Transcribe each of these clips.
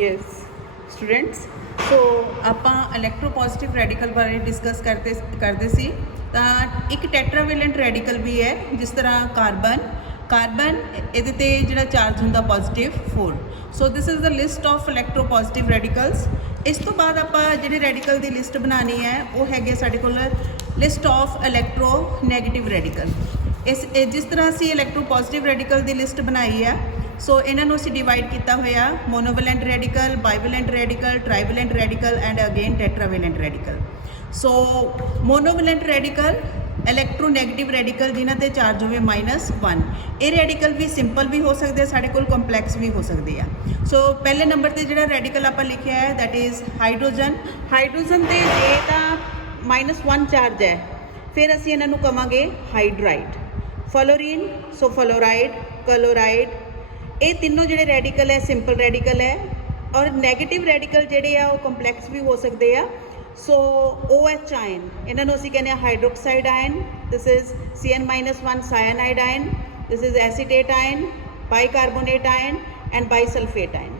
Yes students so ਆਪਾਂ ਇਲੈਕਟ੍ਰੋਪੋਜ਼ਿਟਿਵ radical ਬਾਰੇ discuss ਕਰਦੇ ਸੀ ਤਾਂ ਇੱਕ ਟੈਟਰਾਵੈਲੈਂਟ ਰੈਡੀਕਲ ਵੀ ਹੈ ਜਿਸ ਤਰ੍ਹਾਂ ਕਾਰਬਨ ਇਹਦੇ ਤੇ ਜਿਹੜਾ ਚਾਰਜ ਹੁੰਦਾ positive 4 so this is the list of electropositive radicals. ਇਸ ਤੋਂ ਬਾਅਦ ਆਪਾਂ ਜਿਹੜੇ ਰੈਡੀਕਲ ਦੀ ਲਿਸਟ ਬਣਾਉਣੀ ਹੈ ਉਹ ਹੈਗੇ ਸਾਡੇ ਕੋਲ ਲਿਸਟ ਆਫ ਇਲੈਕਟ੍ਰੋਨੈਗੇਟਿਵ ਰੈਡੀਕਲ। ਜਿਸ ਤਰ੍ਹਾਂ ਅਸੀਂ ਇਲੈਕਟ੍ਰੋਪੋਜ਼ਿਟਿਵ ਰੈਡੀਕਲ ਦੀ ਲਿਸਟ ਬਣਾਈ ਹੈ ਸੋ ਇਹਨਾਂ ਨੂੰ ਅਸੀਂ ਡਿਵਾਈਡ ਕੀਤਾ ਹੋਇਆ monovalent radical, bivalent radical, trivalent radical and again tetravalent radical. So monovalent radical electronegative radical ਜਿਨ੍ਹਾਂ ਤੇ ਚਾਰਜ ਹੋਵੇ -1। ਇਹ ਰੈਡੀਕਲ ਵੀ ਸਿੰਪਲ ਵੀ ਹੋ ਸਕਦੇ ਆ, ਸਾਡੇ ਕੋਲ ਕੰਪਲੈਕਸ ਵੀ ਹੋ ਸਕਦੇ ਆ। ਸੋ ਪਹਿਲੇ ਨੰਬਰ ਤੇ ਜਿਹੜਾ ਰੈਡੀਕਲ ਆਪਾਂ ਲਿਖਿਆ ਹੈ ਦੈਟ ਇਜ਼ ਹਾਈਡਰੋਜਨ ਤੇ ਜੇ ਤਾਂ -1 ਚਾਰਜ ਹੈ ਫਿਰ ਅਸੀਂ ਇਹਨਾਂ ਨੂੰ ਕਵਾਂਗੇ ਹਾਈਡਰਾਈਡ। ਫਲੋਰੀਨ ਸੋ ਫਲੋਰਾਈਡ, ਕਲੋਰਾਈਡ, ਇਹ ਤਿੰਨੋਂ ਜਿਹੜੇ ਰੈਡੀਕਲ ਹੈ ਸਿੰਪਲ ਰੈਡੀਕਲ ਹੈ ਔਰ ਨੈਗੇਟਿਵ ਰੈਡੀਕਲ ਜਿਹੜੇ ਆ ਉਹ ਕੰਪਲੈਕਸ ਵੀ ਹੋ ਸਕਦੇ ਆ। ਸੋ OH ਆਇਨ ਇਹਨਾਂ ਨੂੰ ਅਸੀਂ ਕਹਿੰਦੇ ਆ hydroxide ion, this is CN-1 cyanide ion, this is acetate ion, bicarbonate ion and bisulphate ion.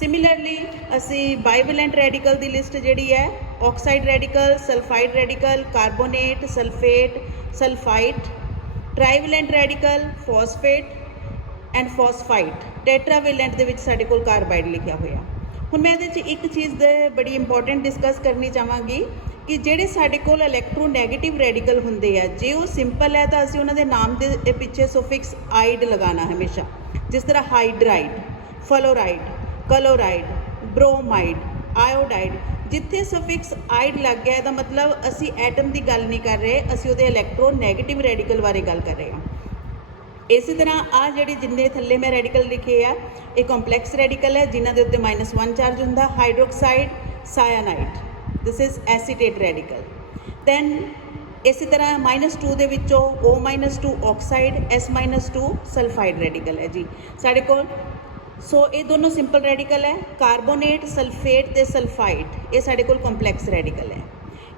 Similarly ਅਸੀਂ ਬਾਈਵੈਲੈਂਟ ਰੈਡੀਕਲ ਦੀ ਲਿਸਟ ਜਿਹੜੀ ਹੈ oxide radical, sulphide radical, carbonate, sulphate, sulphite, trivalent radical, phosphate and phosphite. Tetravalent ਦੇ ਵਿੱਚ ਸਾਡੇ ਕੋਲ carbide ਲਿਖਿਆ ਹੋਇਆ। ਹੁਣ ਮੈਂ ਇਹਦੇ 'ਚ ਇੱਕ ਚੀਜ਼ ਦੇ ਬੜੀ ਇੰਪੋਰਟੈਂਟ ਡਿਸਕਸ ਕਰਨੀ ਚਾਹਾਂਗੀ ਕਿ ਜਿਹੜੇ ਸਾਡੇ ਕੋਲ ਇਲੈਕਟ੍ਰੋਨੈਗੇਟਿਵ ਰੈਡੀਕਲ ਹੁੰਦੇ ਆ ਜੇ ਉਹ ਸਿੰਪਲ ਹੈ ਤਾਂ ਅਸੀਂ ਉਹਨਾਂ ਦੇ ਨਾਮ ਦੇ ਪਿੱਛੇ ਸੁਫਿਕਸ ਆਈਡ ਲਗਾਉਣਾ ਹਮੇਸ਼ਾ, ਜਿਸ ਤਰ੍ਹਾਂ ਹਾਈਡਰਾਈਡ, ਫਲੋਰਾਈਡ, ਕਲੋਰਾਈਡ, ਬ੍ਰੋਮਾਈਡ, ਆਇਓਡਾਈਡ। ਜਿੱਥੇ ਸਫਿਕਸ ਆਈਡ ਲੱਗ ਗਿਆ ਇਹਦਾ ਮਤਲਬ ਅਸੀਂ ਐਟਮ ਦੀ ਗੱਲ ਨਹੀਂ ਕਰ ਰਹੇ, ਅਸੀਂ ਉਹਦੇ ਇਲੈਕਟ੍ਰੋਨੈਗੇਟਿਵ ਰੈਡੀਕਲ ਬਾਰੇ ਗੱਲ ਕਰ ਰਹੇ ਹਾਂ। ਇਸੇ ਤਰ੍ਹਾਂ ਆ ਜਿਹੜੇ ਜਿੰਨੇ ਥੱਲੇ ਮੈਂ ਰੈਡੀਕਲ ਲਿਖੇ ਆ ਇਹ ਕੰਪਲੈਕਸ ਰੈਡੀਕਲ ਹੈ ਜਿਨ੍ਹਾਂ ਦੇ ਉੱਤੇ -1 ਚਾਰਜ ਹੁੰਦਾ। Hydroxide, cyanide, this is acetate radical. Then ਇਸੇ ਤਰ੍ਹਾਂ -2 ਦੇ ਵਿੱਚੋਂ O-2 oxide, S-2 sulphide radical ਹੈ ਜੀ ਸਾਡੇ ਕੋਲ। ਸੋ ਇਹ ਦੋਨੋਂ ਸਿੰਪਲ ਰੈਡੀਕਲ ਹੈ। ਕਾਰਬੋਨੇਟ, ਸਲਫੇਟ ਤੇ ਸਲਫਾਈਡ ਇਹ ਸਾਡੇ ਕੋਲ ਕੰਪਲੈਕਸ ਰੈਡੀਕਲ ਹੈ।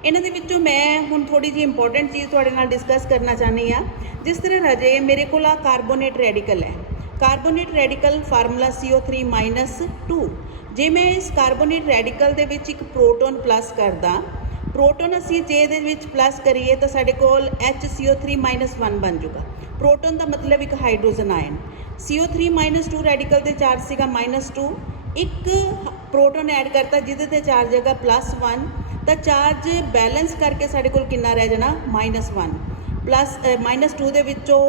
ਇਹਨਾਂ ਦੇ ਵਿੱਚੋਂ ਮੈਂ ਹੁਣ ਥੋੜ੍ਹੀ ਜਿਹੀ ਇੰਪੋਰਟੈਂਟ ਚੀਜ਼ ਤੁਹਾਡੇ ਨਾਲ ਡਿਸਕਸ ਕਰਨਾ ਚਾਹੁੰਦੀ ਹਾਂ। ਜਿਸ ਤਰ੍ਹਾਂ ਰਾਜੇ ਮੇਰੇ ਕੋਲ ਆ ਕਾਰਬੋਨੇਟ ਰੈਡੀਕਲ ਹੈ। Carbonate radical formula CO3-2। ਜੇ ਮੈਂ ਇਸ ਕਾਰਬੋਨੇਟ ਰੈਡੀਕਲ ਦੇ ਵਿੱਚ ਇੱਕ ਪ੍ਰੋਟੋਨ ਪਲੱਸ ਕਰਦਾ, ਪ੍ਰੋਟੋਨ ਅਸੀਂ ਜੇ ਇਹਦੇ ਵਿੱਚ ਪਲੱਸ ਕਰੀਏ ਤਾਂ ਸਾਡੇ ਕੋਲ HCO3-1 ਬਣ ਜਾਊਗਾ। ਪ੍ਰੋਟੋਨ ਦਾ ਮਤਲਬ ਇੱਕ ਹਾਈਡਰੋਜਨ ਆਇਨ। CO3-2 ਰੈਡੀਕਲ ਦੇ ਚਾਰਜ ਸੀਗਾ -2, ਇੱਕ ਪ੍ਰੋਟੋਨ ਐਡ ਕਰਤਾ ਜਿਹਦੇ ਤੇ ਚਾਰਜ ਹੈਗਾ +1 ਤਾਂ ਚਾਰਜ ਬੈਲੈਂਸ ਕਰਕੇ ਸਾਡੇ ਕੋਲ ਕਿੰਨਾ ਰਹਿ ਜਾਣਾ -1 ਪਲੱਸ -2 ਦੇ ਵਿੱਚੋਂ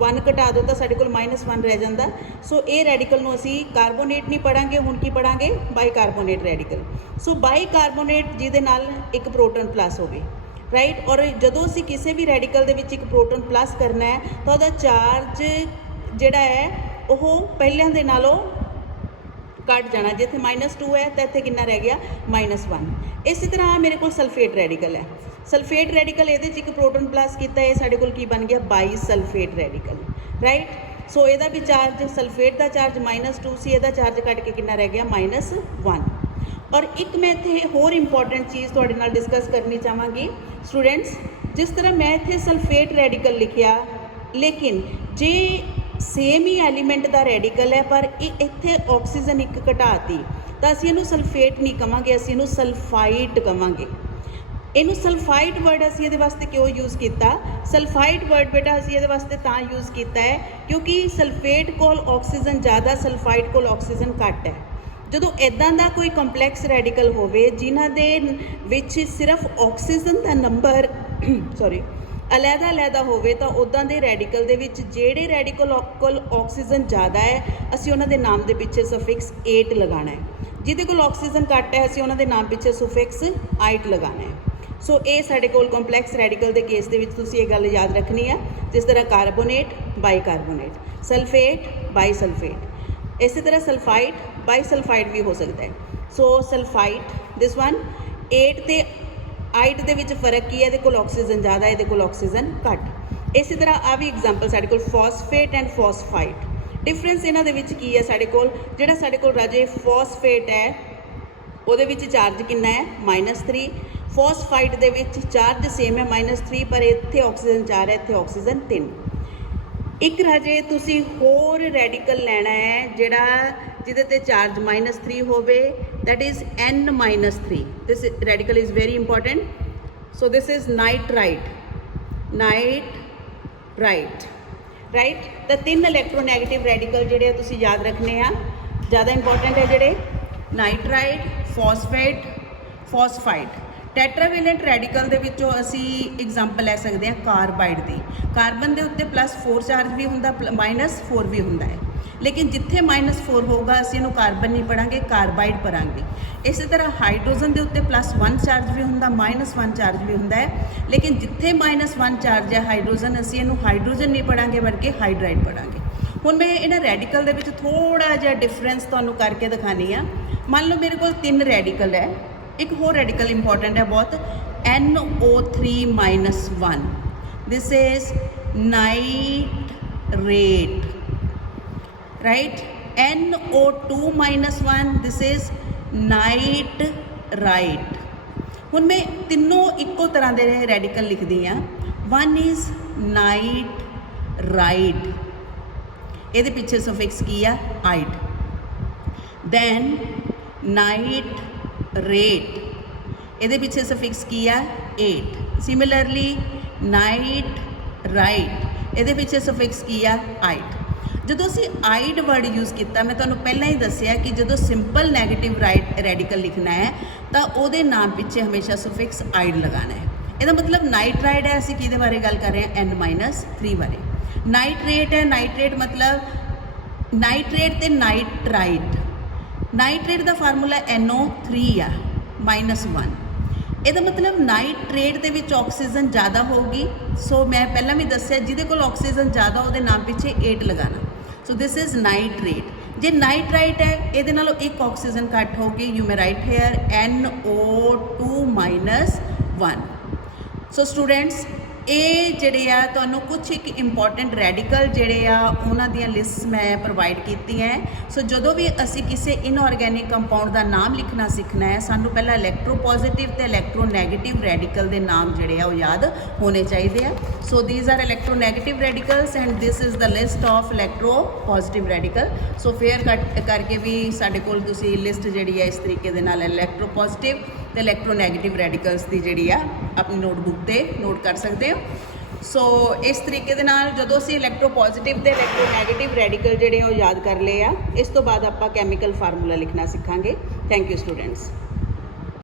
1 ਘਟਾ ਦਿਓ ਤਾਂ ਸਾਡੇ ਕੋਲ -1 ਰਹਿ ਜਾਂਦਾ। ਸੋ ਇਹ ਰੈਡੀਕਲ ਨੂੰ ਅਸੀਂ ਕਾਰਬੋਨੇਟ ਨਹੀਂ ਪੜਾਂਗੇ, ਹੁਣ ਕੀ ਪੜਾਂਗੇ ਬਾਈਕਾਰਬੋਨੇਟ ਰੈਡੀਕਲ। ਸੋ ਬਾਈਕਾਰਬੋਨੇਟ ਜਿਹਦੇ ਨਾਲ ਇੱਕ ਪ੍ਰੋਟੋਨ ਪਲੱਸ ਹੋਵੇ, ਰਾਈਟ। ਔਰ ਜਦੋਂ ਅਸੀਂ ਕਿਸੇ ਵੀ ਰੈਡੀਕਲ ਦੇ ਵਿੱਚ ਇੱਕ ਪ੍ਰੋਟੋਨ ਪਲੱਸ ਕਰਨਾ ਹੈ ਤਾਂ ਉਹਦਾ ਚਾਰਜ ਜਿਹੜਾ ਹੈ ਉਹ ਪਹਿਲਿਆਂ ਦੇ ਨਾਲੋਂ ਘੱਟ ਜਾਣਾ। ਜਿੱਥੇ -2 ਹੈ ਤਾਂ ਇੱਥੇ ਕਿੰਨਾ ਰਹਿ ਗਿਆ -1। ਇਸੇ ਤਰ੍ਹਾਂ ਮੇਰੇ ਕੋਲ ਸਲਫੇਟ ਰੈਡੀਕਲ ਹੈ। ਸਲਫੇਟ ਰੈਡੀਕਲ ਇਹਦੇ 'ਚ ਇੱਕ ਪ੍ਰੋਟੋਨ ਪਲੱਸ ਕੀਤਾ, ਇਹ ਸਾਡੇ ਕੋਲ ਕੀ ਬਣ ਗਿਆ ਬਾਈਸਲਫੇਟ ਰੈਡੀਕਲ, ਰਾਈਟ। ਸੋ ਇਹਦਾ ਵੀ ਚਾਰਜ ਸਲਫੇਟ ਦਾ ਚਾਰਜ -2 ਸੀ, ਇਹਦਾ ਚਾਰਜ ਕੱਟ ਕੇ ਕਿੰਨਾ ਰਹਿ ਗਿਆ -1। ਔਰ ਇੱਕ ਮੈਂ ਇੱਥੇ ਹੋਰ ਇੰਪੋਰਟੈਂਟ ਚੀਜ਼ ਤੁਹਾਡੇ ਨਾਲ ਡਿਸਕਸ ਕਰਨੀ ਚਾਹਾਂਗੀ ਸਟੂਡੈਂਟਸ। ਜਿਸ ਤਰ੍ਹਾਂ ਮੈਂ ਇੱਥੇ ਸਲਫੇਟ ਰੈਡੀਕਲ ਲਿਖਿਆ ਲੇਕਿਨ ਜੇ ਸੇਮ ਹੀ ਐਲੀਮੈਂਟ ਦਾ ਰੈਡੀਕਲ ਹੈ ਪਰ ਇਹ ਇੱਥੇ ਆਕਸੀਜਨ ਇੱਕ ਘਟਾਤੀ ਤਾਂ ਅਸੀਂ ਇਹਨੂੰ ਸਲਫੇਟ ਨਹੀਂ ਕਵਾਂਗੇ, ਅਸੀਂ ਇਹਨੂੰ ਸਲਫਾਈਟ ਕਵਾਂਗੇ। ਇਹਨੂੰ ਸਲਫਾਈਟ ਵਰਡ ਅਸੀਂ ਇਹਦੇ ਵਾਸਤੇ ਕਿਉਂ ਯੂਜ਼ ਕੀਤਾ? ਸਲਫਾਈਟ ਵਰਡ ਬੇਟਾ ਅਸੀਂ ਇਹਦੇ ਵਾਸਤੇ ਤਾਂ ਯੂਜ਼ ਕੀਤਾ ਹੈ ਕਿਉਂਕਿ ਸਲਫੇਟ ਕੋਲ ਆਕਸੀਜਨ ਜ਼ਿਆਦਾ, ਸਲਫਾਈਟ ਕੋਲ ਆਕਸੀਜਨ ਘੱਟ ਹੈ। ਜਦੋਂ ਇੱਦਾਂ ਦਾ ਕੋਈ ਕੰਪਲੈਕਸ ਰੈਡੀਕਲ ਹੋਵੇ ਜਿਨ੍ਹਾਂ ਦੇ ਵਿੱਚ ਸਿਰਫ ਆਕਸੀਜਨ ਦਾ ਨੰਬਰ ਅਲੱਗ ਹੋਵੇ ਤਾਂ ਉੱਦਾਂ ਦੇ ਰੈਡੀਕਲ ਦੇ ਵਿੱਚ ਜਿਹੜੇ ਰੈਡੀਕਲ ਕੋਲ ਆਕਸੀਜਨ ਜ਼ਿਆਦਾ ਹੈ ਅਸੀਂ ਉਹਨਾਂ ਦੇ ਨਾਮ ਦੇ ਪਿੱਛੇ ਸਫਿਕਸ 8 ਲਗਾਉਣਾ ਹੈ, ਜਿਹਦੇ ਕੋਲ ਆਕਸੀਜਨ ਘੱਟ ਹੈ ਅਸੀਂ ਉਹਨਾਂ ਦੇ ਨਾਮ ਪਿੱਛੇ ਸੁਫਿਕਸ 8 ਲਗਾਉਣਾ ਹੈ। ਸੋ ਇਹ ਸਾਡੇ ਕੋਲ ਕੰਪਲੈਕਸ ਰੈਡੀਕਲ ਦੇ ਕੇਸ ਦੇ ਵਿੱਚ ਤੁਸੀਂ ਇਹ ਗੱਲ ਯਾਦ ਰੱਖਣੀ ਹੈ। ਜਿਸ ਤਰ੍ਹਾਂ ਕਾਰਬੋਨੇਟ, ਬਾਈਕਾਰਬੋਨੇਟ, ਸਲਫੇਟ, ਬਾਈਸਲਫੇਟ। ਇਸੇ ਤਰ੍ਹਾਂ ਸਲਫਾਈਡ, ਬਾਈਸਲਫਾਈਡ ਵੀ ਹੋ ਸਕਦਾ ਹੈ। ਸੋ ਸਲਫਾਈਡ ਦਿਸ ਵਨ 8 ਤੇ 8 ਦੇ ਵਿੱਚ ਫਰਕ ਕੀ ਹੈ? ਇਹਦੇ ਕੋਲ ਆਕਸੀਜਨ ਜ਼ਿਆਦਾ, ਇਹਦੇ ਕੋਲ ਆਕਸੀਜਨ ਘੱਟ। ਇਸੇ ਤਰ੍ਹਾਂ ਆ ਵੀ ਐਗਜ਼ਾਮਪਲ ਸਾਡੇ ਕੋਲ ਫਾਸਫੇਟ ਐਂਡ ਫਾਸਫਾਈਡ। ਡਿਫਰੈਂਸ ਇਹਨਾਂ ਦੇ ਵਿੱਚ ਕੀ ਹੈ? ਸਾਡੇ ਕੋਲ ਜਿਹੜਾ ਸਾਡੇ ਕੋਲ ਰਾਜੇ ਫਾਸਫੇਟ ਹੈ ਉਹਦੇ ਵਿੱਚ ਚਾਰਜ ਕਿੰਨਾ ਹੈ -3। ਫਾਸਫਾਈਡ ਦੇ ਵਿੱਚ ਚਾਰਜ ਸੇਮ ਹੈ -3 ਪਰ ਇੱਥੇ ਆਕਸੀਜਨ 4 ਹੈ, ਇੱਥੇ ਆਕਸੀਜਨ 3। ਇੱਕ ਰਾਜੇ ਤੁਸੀਂ ਹੋਰ ਰੈਡੀਕਲ ਲੈਣਾ ਹੈ ਜਿਹੜਾ ਜਿਹਦੇ ਤੇ ਚਾਰਜ -3 ਹੋਵੇ, that is N-3. This radical is very important. So this is nitrite, right? ਤਾਂ 3 ਇਲੈਕਟ੍ਰੋਨੈਗੇਟਿਵ ਰੈਡੀਕਲ ਜਿਹੜੇ ਆ ਤੁਸੀਂ ਯਾਦ ਰੱਖਣੇ ਆ, ਜ਼ਿਆਦਾ ਇੰਪੋਰਟੈਂਟ ਹੈ ਜਿਹੜੇ ਨਾਈਟਰਾਈਡ, ਫਾਸਫੇਟ, ਫਾਸਫਾਈਡ। ਟੈਟਰਾਵੇਲੈਂਟ ਰੈਡੀਕਲ ਦੇ ਵਿੱਚੋਂ ਅਸੀਂ ਐਗਜ਼ਾਮਪਲ ਲੈ ਸਕਦੇ ਹਾਂ ਕਾਰਬਾਈਡ ਦੀ। ਕਾਰਬਨ ਦੇ ਉੱਤੇ +4 ਚਾਰਜ ਵੀ ਹੁੰਦਾ, -4 ਵੀ ਹੁੰਦਾ ਹੈ, ਲੇਕਿਨ ਜਿੱਥੇ -4 ਹੋਊਗਾ ਅਸੀਂ ਇਹਨੂੰ ਕਾਰਬਨ ਨਹੀਂ ਪੜਾਂਗੇ, ਕਾਰਬਾਈਡ ਪੜਾਂਗੇ। ਇਸੇ ਤਰ੍ਹਾਂ ਹਾਈਡਰੋਜਨ ਦੇ ਉੱਤੇ +1 ਚਾਰਜ ਵੀ ਹੁੰਦਾ, -1 ਚਾਰਜ ਵੀ ਹੁੰਦਾ ਹੈ, ਲੇਕਿਨ ਜਿੱਥੇ -1 ਚਾਰਜ ਹੈ ਹਾਈਡਰੋਜਨ, ਅਸੀਂ ਇਹਨੂੰ ਹਾਈਡਰੋਜਨ ਨਹੀਂ ਪੜਾਂਗੇ ਬਲਕਿ ਹਾਈਡਰਾਈਡ ਪੜਾਂਗੇ। ਹੁਣ ਮੈਂ ਇਹਨਾਂ ਰੈਡੀਕਲ ਦੇ ਵਿੱਚ ਥੋੜਾ ਜਿਹਾ ਡਿਫਰੈਂਸ ਤੁਹਾਨੂੰ ਕਰਕੇ ਦਿਖਾਣੀ ਆ। ਮੰਨ ਲਓ ਮੇਰੇ ਕੋਲ 3 ਰੈਡੀਕਲ ਹੈ, ਇੱਕ ਹੋਰ ਰੈਡੀਕਲ ਇੰਪੋਰਟੈਂਟ ਹੈ ਬਹੁਤ, NO3-1, this is nitrate, right? NO2-1, this is nitrite। ਹੁਣ ਮੈਂ ਤਿੰਨੋਂ ਇੱਕੋ ਤਰ੍ਹਾਂ ਦੇ ਰੈਡੀਕਲ ਲਿਖਦੀ ਆ। 1 is nitrite, ਇਹਦੇ ਪਿੱਛੇ ਸਫਿਕਸ ਕੀ ਆ, ਆਈਡ। ਦੈਨ ਨਾਈਟਰੇਟ, ਇਹਦੇ ਪਿੱਛੇ ਸਫਿਕਸ ਕੀ ਆ, 8। ਸਿਮਿਲਰਲੀ ਨਾਈਟਰਾਈਟ, ਇਹਦੇ ਪਿੱਛੇ ਸਫਿਕਸ ਕੀ ਆ, ਆਈਡ। ਜਦੋਂ ਅਸੀਂ ਆਈਡ ਵਰਡ ਯੂਜ਼ ਕੀਤਾ, ਮੈਂ ਤੁਹਾਨੂੰ ਪਹਿਲਾਂ ਹੀ ਦੱਸਿਆ ਕਿ ਜਦੋਂ ਸਿੰਪਲ ਨੈਗੇਟਿਵ ਰੈਡੀਕਲ ਲਿਖਣਾ ਹੈ ਤਾਂ ਉਹਦੇ ਨਾਮ ਪਿੱਛੇ ਹਮੇਸ਼ਾ ਸਫਿਕਸ ਆਈਡ ਲਗਾਉਣਾ ਹੈ। ਇਹਦਾ ਮਤਲਬ ਨਾਈਟਰਾਈਡ ਹੈ, ਅਸੀਂ ਕਿਹਦੇ ਬਾਰੇ ਗੱਲ ਕਰ ਰਹੇ ਹਾਂ, N-3 ਬਾਰੇ। ਨਾਈਟਰੇਟ ਹੈ, ਨਾਈਟਰੇਟ ਮਤਲਬ ਨਾਈਟਰੇਟ ਤੇ ਨਾਈਟਰਾਈਟ। ਨਾਈਟਰੇਟ ਦਾ ਫਾਰਮੂਲਾ NO3 ਆ, -1। ਇਹਦਾ ਮਤਲਬ ਨਾਈਟਰੇਟ ਦੇ ਵਿੱਚ ਆਕਸੀਜਨ ਜ਼ਿਆਦਾ ਹੋਊਗੀ। ਸੋ ਮੈਂ ਪਹਿਲਾਂ ਵੀ ਦੱਸਿਆ ਜਿਹਦੇ ਕੋਲ ਆਕਸੀਜਨ ਜ਼ਿਆਦਾ ਉਹਦੇ ਨਾਮ ਪਿੱਛੇ 8 ਲਗਾਉਣਾ। So this is nitrate. ਜੇ ਨਾਈਟਰਾਈਟ ਹੈ, ਇਹਦੇ ਨਾਲੋਂ ਇੱਕ ਆਕਸੀਜਨ ਘੱਟ ਹੋਊਗੀ, you may write here NO2-1। So students, ਇਹ ਜਿਹੜੇ ਆ ਤੁਹਾਨੂੰ ਕੁਝ ਇੱਕ ਇੰਪੋਰਟੈਂਟ ਰੈਡੀਕਲ ਜਿਹੜੇ ਆ ਉਹਨਾਂ ਦੀਆਂ ਲਿਸਟ ਮੈਂ ਪ੍ਰੋਵਾਈਡ ਕੀਤੀਆਂ ਹੈ। ਸੋ ਜਦੋਂ ਵੀ ਅਸੀਂ ਕਿਸੇ ਇਨਆਰਗੈਨਿਕ ਕੰਪਾਊਂਡ ਦਾ ਨਾਮ ਲਿਖਣਾ ਸਿੱਖਣਾ ਹੈ, ਸਾਨੂੰ ਪਹਿਲਾਂ ਇਲੈਕਟ੍ਰੋਪੋਜ਼ਿਟਿਵ ਤੇ ਇਲੈਕਟ੍ਰੋਨੈਗੇਟਿਵ ਰੈਡੀਕਲ ਦੇ ਨਾਮ ਜਿਹੜੇ ਆ ਉਹ ਯਾਦ ਹੋਣੇ ਚਾਹੀਦੇ ਆ। So these are electronegative radicals and this is the list of electropositive radical. So fair cut ਕਰਕੇ ਵੀ ਸਾਡੇ ਕੋਲ ਤੁਸੀਂ ਲਿਸਟ ਜਿਹੜੀ ਹੈ ਇਸ ਤਰੀਕੇ ਦੇ ਨਾਲ ਇਲੈਕਟ੍ਰੋਪੋਜ਼ਿਟਿਵ ਤੇ ਇਲੈਕਟ੍ਰੋਨੈਗੇਟਿਵ ਰੈਡੀਕਲਸ ਦੀ ਜਿਹੜੀ ਆ ਆਪਣੀ ਨੋਟਬੁੱਕ ਤੇ ਨੋਟ ਕਰ ਸਕਦੇ ਹੋ। ਸੋ ਇਸ ਤਰੀਕੇ ਦੇ ਨਾਲ ਜਦੋਂ ਅਸੀਂ ਇਲੈਕਟ੍ਰੋਪੋਜ਼ਿਟਿਵ ਤੇ ਇਲੈਕਟ੍ਰੋਨੈਗੇਟਿਵ ਰੈਡੀਕਲ ਜਿਹੜੇ ਉਹ ਯਾਦ ਕਰ ਲਏ ਆ, ਇਸ ਤੋਂ ਬਾਅਦ ਆਪਾਂ ਕੈਮੀਕਲ ਫਾਰਮੂਲਾ ਲਿਖਣਾ ਸਿੱਖਾਂਗੇ। Thank you students.